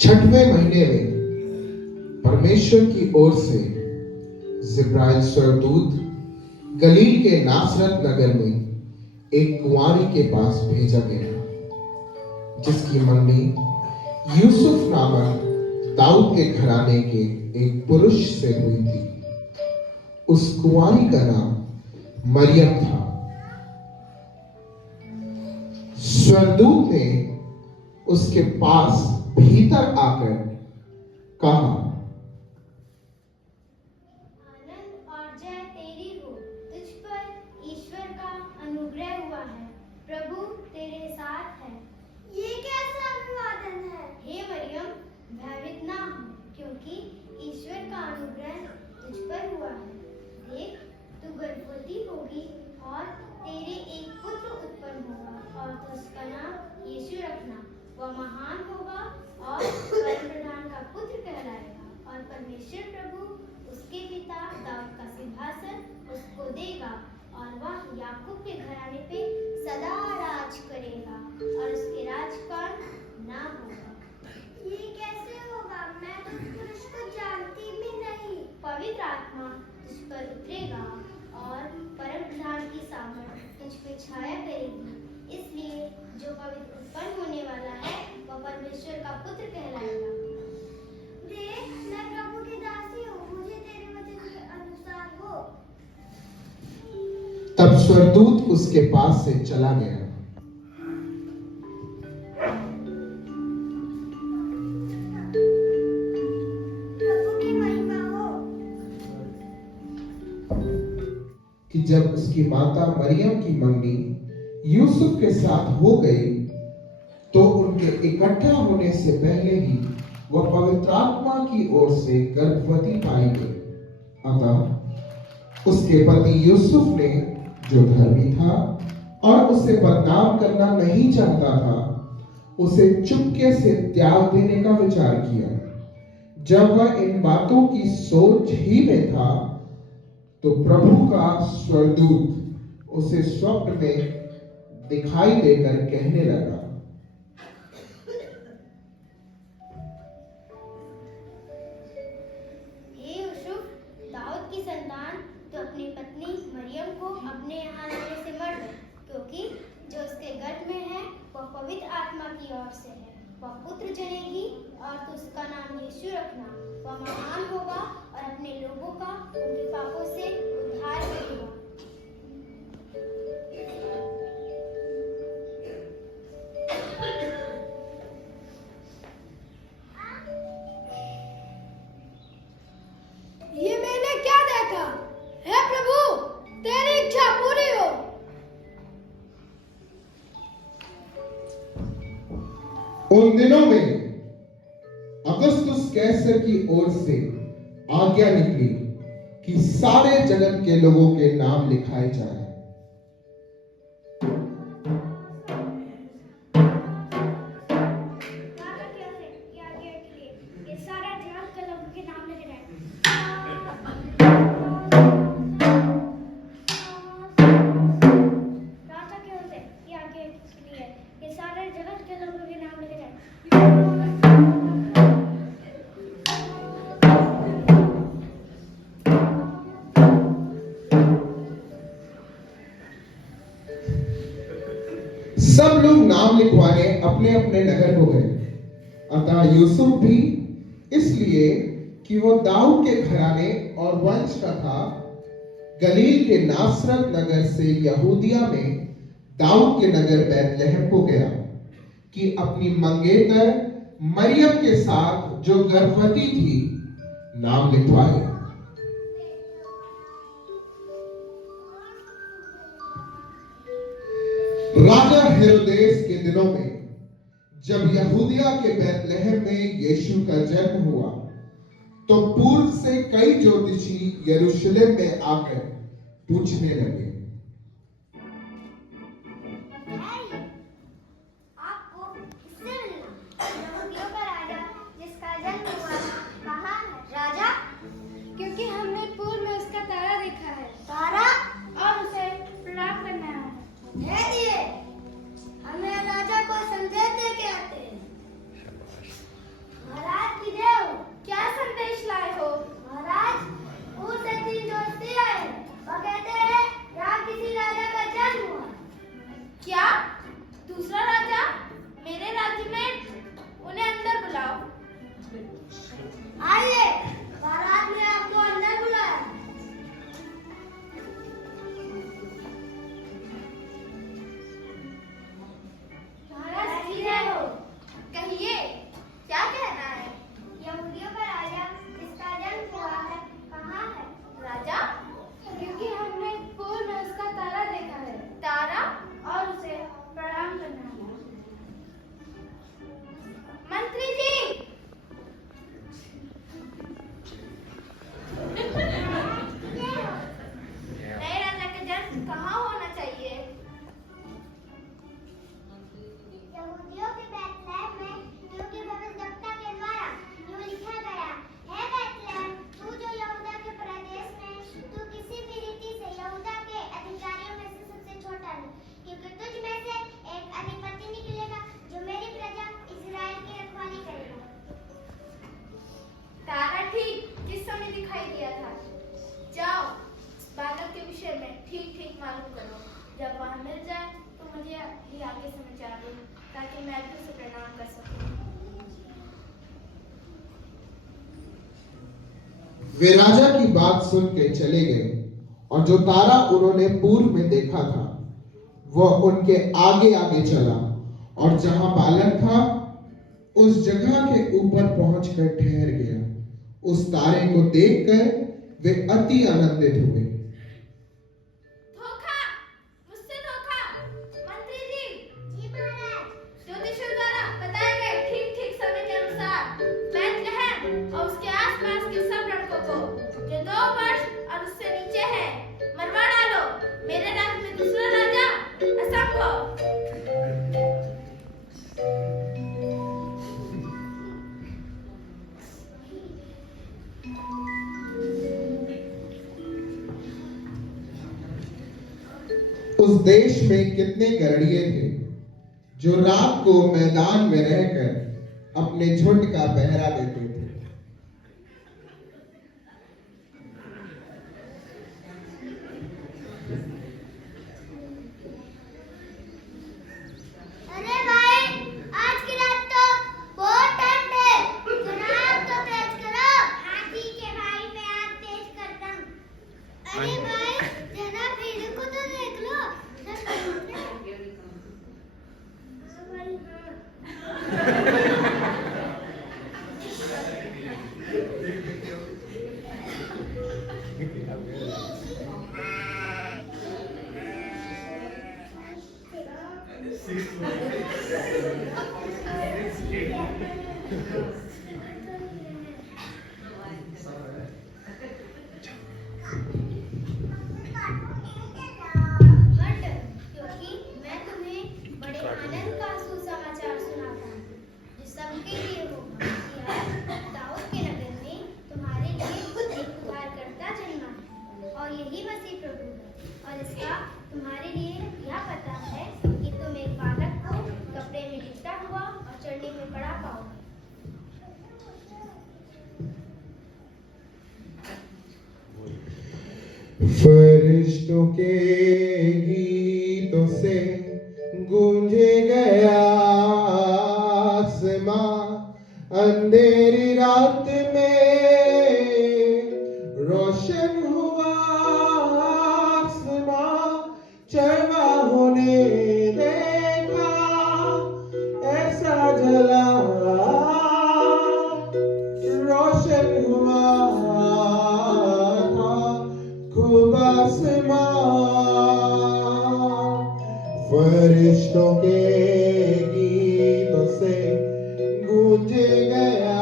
छठवें महीने में परमेश्वर की ओर से जिब्राइल स्वर्गदूत गलील के नासरत नगर में एक कुंवारी के पास भेजा गया, जिसकी मंगनी यूसुफ नामक दाऊद के घराने के एक पुरुष से हुई थी। उस कुंवारी का नाम मरियम था। स्वर्गदूत ने उसके पास भीतर आकर कहा, आनंद और जय तेरी हो, तुझ पर ईश्वर का अनुग्रह हुआ है, प्रभु तेरे साथ है। ये कैसा अभिवादन है? हे मरियम, भयभीत ना हो, क्योंकि ईश्वर का अनुग्रह तुझ पर हुआ है। देख, तू गर्भवती होगी और तेरे एक पुत्र उत्पन्न होगा और तू उसका नाम यीशु रखना। वह महान होगा और परम प्रधान का पुत्र कहलाएगा, और परमेश्वर प्रभु उसके पिता दाऊद का सिंहासन उसको देगा, और वह याकूब के घराने पे सदा राज करेगा, और उसके राज का ना होगा। ये कैसे होगा? मैं तो उस पुरुष को जानती भी नहीं। पवित्र आत्मा तुझ पर उतरेगा और परम प्रधान की सामर्थ तुझ पे छाया करेगी, इसलिए जो पवित्र उत्पन्न होने वाला है वह परमेश्वर का पुत्र कहलाएगा। देख, मैं प्रभु की दासी हूँ, मुझे तेरे वचन के अनुसार हो। तब स्वर्गदूत उसके पास से चला गया। प्रभु की महिमा हो। कि जब उसकी माता मरियम की मंगनी यूसुफ के साथ हो गई, तो उनके इकट्ठा होने से पहले ही वह पवित्र आत्मा की ओर से गर्भवती पाई गई। अतः उसके पति यूसुफ ने, जो धर्मी था और उसे बदनाम करना नहीं चाहता था, उसे चुपके से त्याग देने का विचार किया। जब वह इन बातों की सोच ही में था, तो प्रभु का स्वर्गदूत उसे स्वप्न में दिखाई देकर कहने लगा, हे यूसुफ, दाऊद की संतान, तो अपनी पत्नी मरियम को अपने यहाँ लाने से मत डर, क्योंकि जो उसके गर्भ में है वह पवित्र आत्मा की ओर से है। वह पुत्र जनेगी और तू उसका नाम यीशु रखना। वह महान होगा और अपने लोगों का उनके पापों से उद्धार करेगा। ये मैंने क्या देखा? हे प्रभु, तेरी इच्छा पूरी हो। उन दिनों में अगस्तुस कैसर की ओर से आज्ञा निकली कि सारे जगत के लोगों के नाम लिखाए जाएं। राजा की ओर से ये आज्ञा निकली, ये सारे जगत के लोगों के नाम लिखे जाएं। राजा की ओर से ये आज्ञा निकली है, ये सारे जगत के लोगों के नाम लिखे जाएं। सब लोग नाम लिखवाने अपने अपने नगर को गए। अतः यूसुफ भी, इसलिए कि वो दाऊद के घराने और वंश का था, गलील के नासरत नगर से यहूदिया में दाऊद के नगर बैतलहम को गया, कि अपनी मंगेतर मरियम के साथ, जो गर्भवती थी, नाम लिखवाए। राजा हेरोदेस के दिनों में जब यहूदिया के बैतलहम में यीशु का जन्म हुआ, तो पूर्व से कई ज्योतिषी यरूशलेम में आकर पूछने लगे, आपको किससे मिलना? यहूदियों का राजा जिसका जन्म हुआ कहाँ है? राजा, क्योंकि हमने पूर्व में उसका तारा देखा है। तारा? और उसे प्रणाम करना है। दे दिए, हमें राजा को संदेश दे के आते हैं। ठीक ठीक मालूम करो। जब वहाँ मिल जाए तो मुझे भी आगे समाचार दो ताकि मैं भी उसे प्रणाम कर सकूं। वे राजा की बात सुन के चले गए और जो तारा उन्होंने पूर्व में देखा था वह उनके आगे आगे चला और जहां बालक था उस जगह के ऊपर पहुंचकर ठहर गया। उस तारे को देखकर वे अति आनंदित हुए। धोखा, मुझसे धोखा। मंत्री जी, ज्योतिषियों द्वारा बताए गए ठीक ठीक समय के अनुसार बैतलहम और उसके आसपास के सब लड़कों को जो 2 वर्ष और उससे नीचे हैं मरवा डालो। मेरे राज्य में दूसरा राजा असंभव। उस देश में कितने गरड़िए थे जो रात को मैदान में रहकर अपने झुंड का पहरा देते थे। अरे भाई, आज की रात तो बहुत ठंड है। जरा आग तो तेज करो। हाँ ठीक है भाई, मैं आग तेज करता हूँ। अरे भाई, जरा भीड़ को तो देख लो। सब हाँ भाई, हाँ। हट, क्योंकि मैं तुम्हें बड़े आनंद का सुसमाचार सुनाता हूँ जो सबके लिए होगा कि आज दाऊद के नगर में तुम्हारे लिए एक उद्धारकर्ता जन्मा है और यही मसीह प्रभु है। और इसका तुम्हारे लिए यह पता है कि तुम एक बालक को कपड़े में लिपटा हुआ और चढ़ने में पड़ा पाओगे। फरिश्तों के गीतों से गूंजे गया आसमां, अंधेरी रात में रोशन हुआ आसमां, चरवाहों ने देखा ऐसा जला रोशन हुआ था खूब आसमां। फरिश्तों के गीतों से गूंजे गया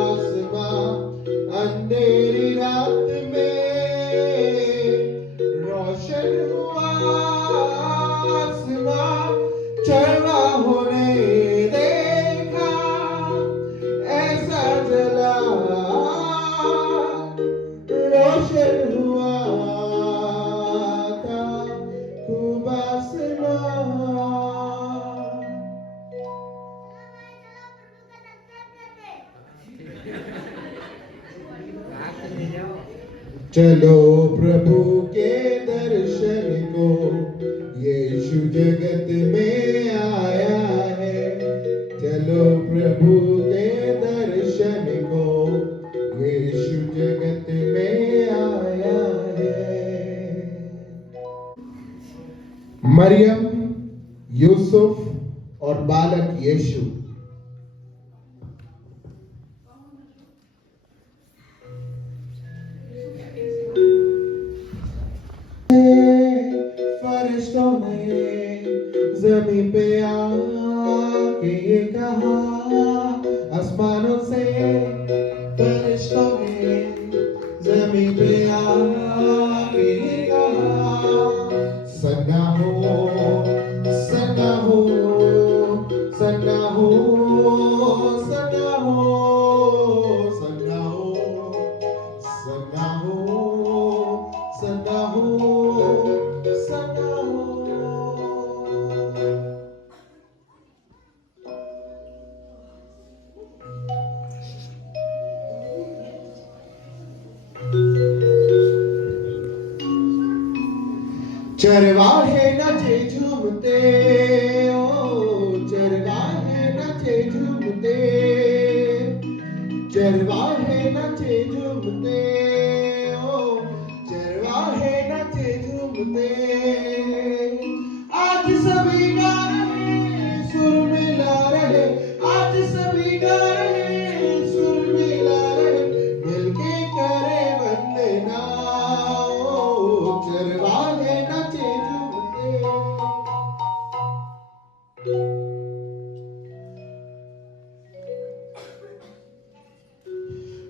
आसमां, अंधेरी रात में रोशन हुआ आसमां, चरवाहों ने देखा ऐसा जला रोशन हुआ था खूब आसमां। चलो प्रभु के दर्शन को, यीशु जगत में आया है। चलो प्रभु के दर्शन को, यीशु जगत में आया है। मरियम, यूसुफ और बालक यीशु। फरिश्तों ने जमीन पे आके ये कहा, आसमानों से फरिश्तों ने जमीन पे आके ये कहा, सना हो सना हो सना हो सना हो सना हो सना हो सना हो सना हो। चरवाहे नचे झूमते, ओ चरवाहे नचे झूमते, चरवाहे नचे झूमते, ओ चरवाहे नचे झूमते। आज सभी गा रहे सुर मिला रहे, आज सभी गा रहे सुर मिला रहे, मिलके करे वंदना, ओ चरवाहे नचे झूमते।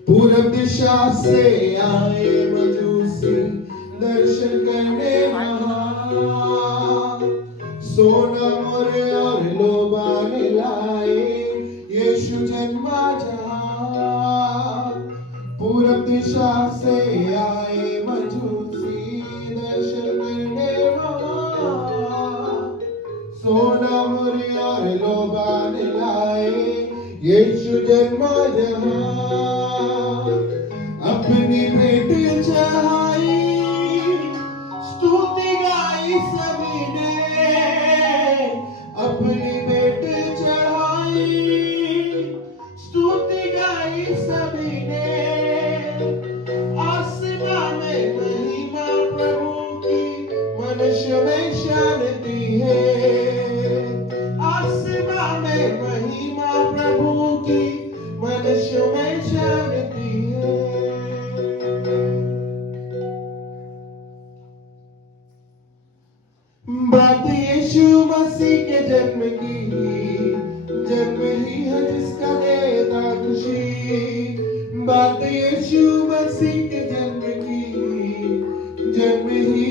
पूरब दिशा से आए मजूसी दर्शन करने वहाँ, सोना मोरे और लोबान लाए यीशु जन्मा जहाँ। पूरब दिशा से आए मजूसी दर्शन करने वहाँ, सोना मोरे और लोबान लाए यीशु जन्मा जहाँ। अपनी भेंट चढ़ाई स्तुति गाई सभी ने, अपनी भेंट चढ़ाई स्तुति गाई सभी ने। आसमां में महिमा प्रभु की, मनुष्य में शांति है। आसमां में महिमा प्रभु की, मनुष्य में शांति है। बात यीशु मसीह के जन्म की, जन्म ही है जिसका देता खुशी। बात यीशु मसीह के जन्म की, जन्म ही